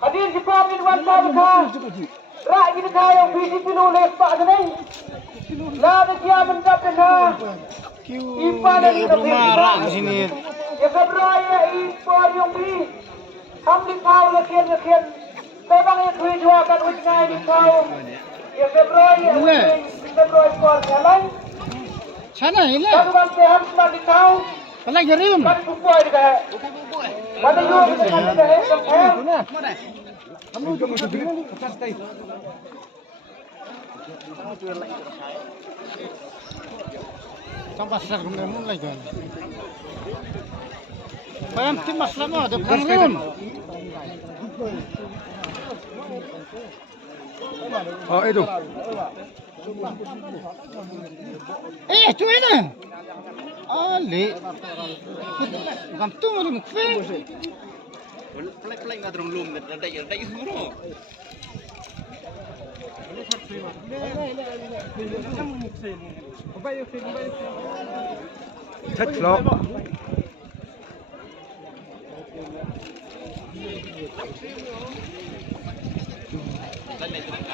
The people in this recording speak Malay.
Hadirin sekalian wanita rak kita yang visi penulis Pak Seneng. Lah dia mendapatkan ipa dari marah sini. Ya Februari ipa yang bi. Hamli tahu lekian. Memang yang kui jualan wujudnya ini tahu. Ya Februari por jalan. Sana ini. Satu kan sehat sudah tahu. Kalau kirim. Kan buku juga. Mana juga kita ada yang kamu juga Sampai besar kemudian mulai kan. Bayam tim masalah mau ada kangen. Oh itu. Itu ini. Ali. Gantung ni mukfil. Pelak-pelak nggak terung lum, ada semua. Chất lọ.